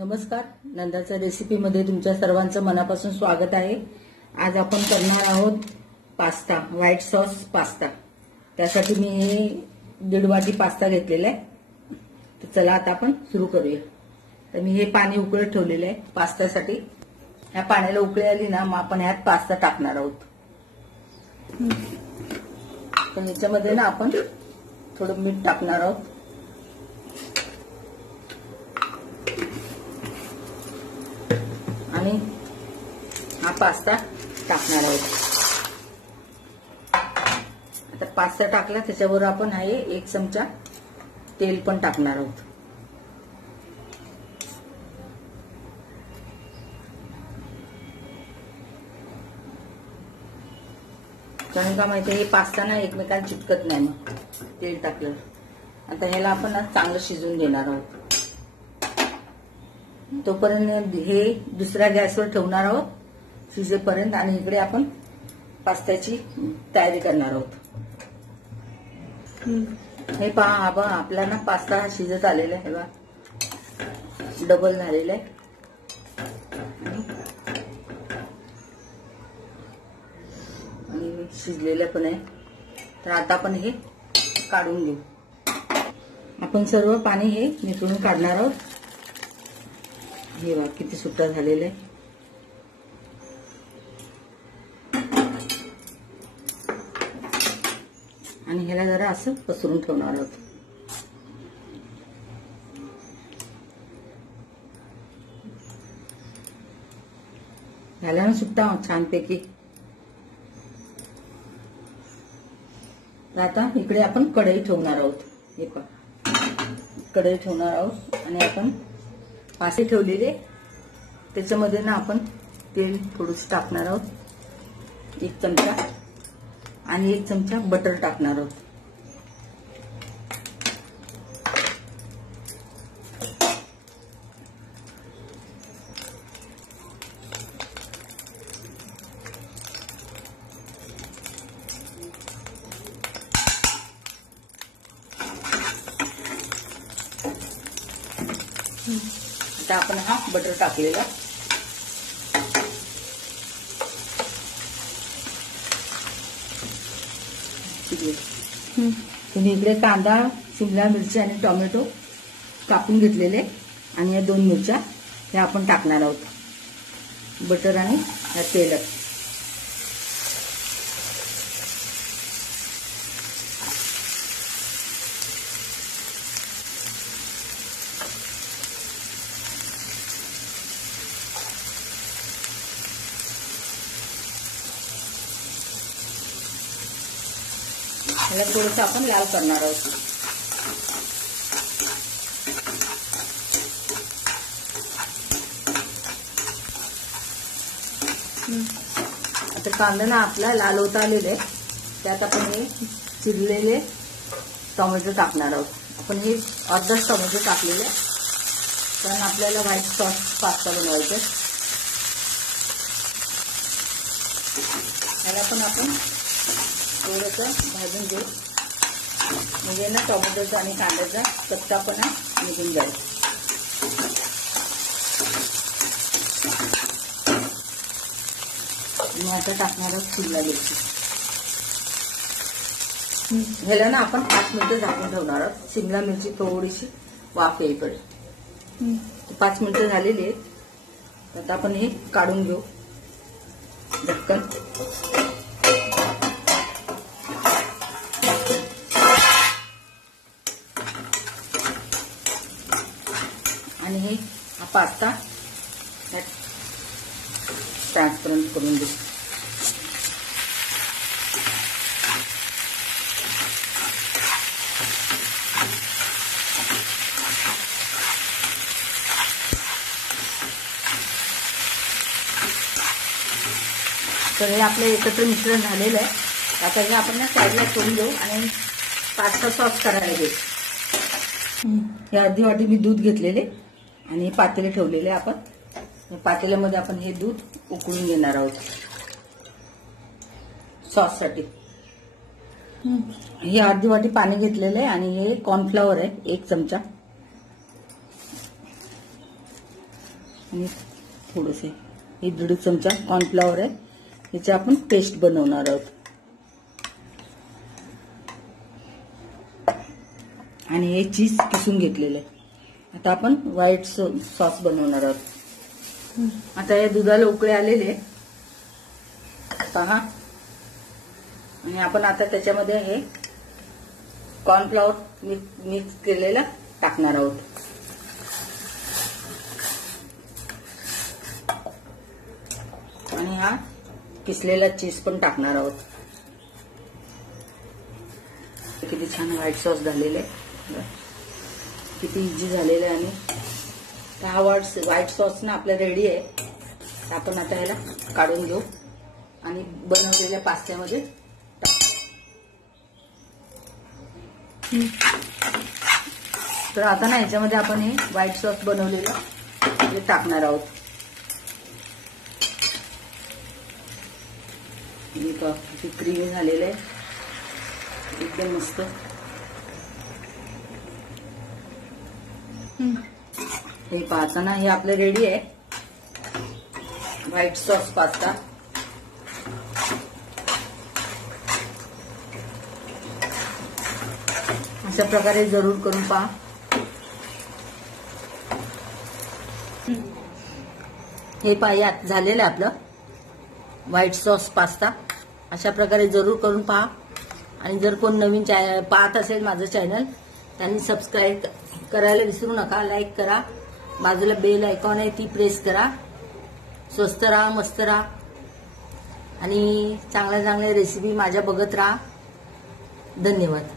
नमस्कार, नंदाच्या रेसिपीमध्ये तुमच्या सर्वांचं मनापासून स्वागत आहे। आज आपण करणार आहोत पास्ता, व्हाईट सॉस पास्ता। त्यासाठी मी 1.5 वाटी पास्ता घेतलेला आहे। तर चला आता आपण सुरू करूया। तर मी हे पाणी उकळत ठेवलेलं आहे पास्त्यासाठी। या पाण्याला उकळी आली ना मग आपण यात पास्ता टाकणार आहोत। तर याच्यामध्ये ना आपण थोडं मीठ टाकणार आहोत। आणि हा पास्ता टाकणार आहोत। आता पास्ता टाकला त्याच्यावर आपण आहे 1 चमचा तेल पण टाकणार आहोत। कारण का माहिती हे पास्ता ना एकमेकांना चिटकत नाही मग तेल टाकलं। आता ह्याला आपण चांगलं शिजवून घेणार आहोत। तोपर्यंत हे दुसऱ्या गॅसवर ठेवणार आहोत शिजेपर्यंत। आणि इकडे आपण पास्त्याची तयारी करणार आहोत। हे पहा आपला ना पास्ता शिजत आलेला आहे बघा, डबल झालेला आहे आणि शिजलेलं पण आहे। तर आता आपण हे काढून घेऊ। आपण सर्व पाणी हे निथळून काढणार आहोत। हे बघा किती सुट्टा झालेला आहे। आणि ह्याला जरा असं पसरून ठेवणार आहोत। ह्याला ना सुट्टा छानपैकी। आता इकडे आपण कढई ठेवणार आहोत। हे पहा कढई ठेवणार आहोत आणि आपण पासे ठेवलेले त्याच्यामध्ये ना आपण तेल थोडंसं टाकणार आहोत 1 चमचा आणि 1 चमचा बटर टाकणार आहोत। आता आपण हा बटर टाकलेला तुम्ही इकडे कांदा, शिमला मिरची आणि टोमॅटो कापून घेतलेले आणि या 2 मिरच्या ह्या आपण टाकणार आहोत बटर आणि या तेलात। ह्याला थोडंसं आपण लाल करणार आहोत। आता कांदा ना आपला लाल होता आलेला आहे। त्यात आपण हे चिरलेले टोमॅटो टाकणार आहोत। आपण हे अर्धाच टोमॅटो टाकलेले कारण आपल्याला व्हाईट सॉस पास्ता बनवायचा आहे। ह्याला पण आपण थोडंसं भाजून घेऊ म्हणजे ना टोमॅटोचा आणि कांद्याचा कच्चापणा निघून जाईल। मग आता टाकणार आहोत शिमला मिरची। ह्याला ना आपण 5 मिनिटं झाकून ठेवणार आहोत शिमला मिरची थोडीशी वाफ येईपर्यंत। 5 मिनिटं झालेली आहेत। आता आपण हे काढून घेऊ झटकन। आणि हे हा पास्ता ट्रान्सपरंट करून देऊ। तर हे आपलं एकत्र मिश्रण झालेलं आहे। आता हे आपण ना साईडला ठेवून देऊ आणि पास्ता सॉस करायला घेऊ। हे 1/2 वाटी मी दूध घेतलेले आणि पातेले ठेवलेले आपण। पातेल्यामध्ये आपण हे दूध उकळून घेणार आहोत सॉस साठी। ही 1/2 वाटी पाणी घेतलेलं आहे आणि हे कॉर्नफ्लॉवर आहे 1 चमचा। आणि थोडंसे हे 1.5 चमचा कॉर्नफ्लॉवर आहे, याची आपण पेस्ट बनवणार आहोत. आणि हे चीज किसून घेतलेलं आहे. आता आपण व्हाईट सॉस बनवणार आहोत. आता या दुधाला उकळे आलेले पहा. आणि आपण आता त्याच्यामध्ये हे कॉर्नफ्लॉवर मिक्स केलेलं टाकणार आहोत. आणि हा किसलेला चीज पण टाकणार आहोत. किती छान व्हाईट सॉस झालेलं आहे, किती इझी झालेलं आहे. आणि हा व्हाईट सॉस ना आपला रेडी आहे. आपण आता याला काढून घेऊ आणि बनवलेल्या पास्त्यामध्ये तर आता ना याच्यामध्ये आपण हे व्हाईट सॉस बनवलेलं हे टाकणार आहोत. किती क्रीमी झालेलं आहे, एकदम मस्त. हे पाहता ना, हे आपलं रेडी आहे व्हाईट सॉस पास्ता. अशा प्रकारे जरूर करून पहा. हे पायात झालेलं आहे आपलं व्हाईट सॉस पास्ता. अशा प्रकारे जरूर करून पहा. आणि जर कोण नवीन पाहत असेल माझं चॅनल, त्यांनी सबस्क्राईब करायला विसरू नका. लाईक करा, बाजूला बेल आयकॉन आहे ती प्रेस करा. स्वस्त राहा, मस्त राहा आणि चांगल्या चांगल्या रेसिपी माझ्या बघत राहा. धन्यवाद.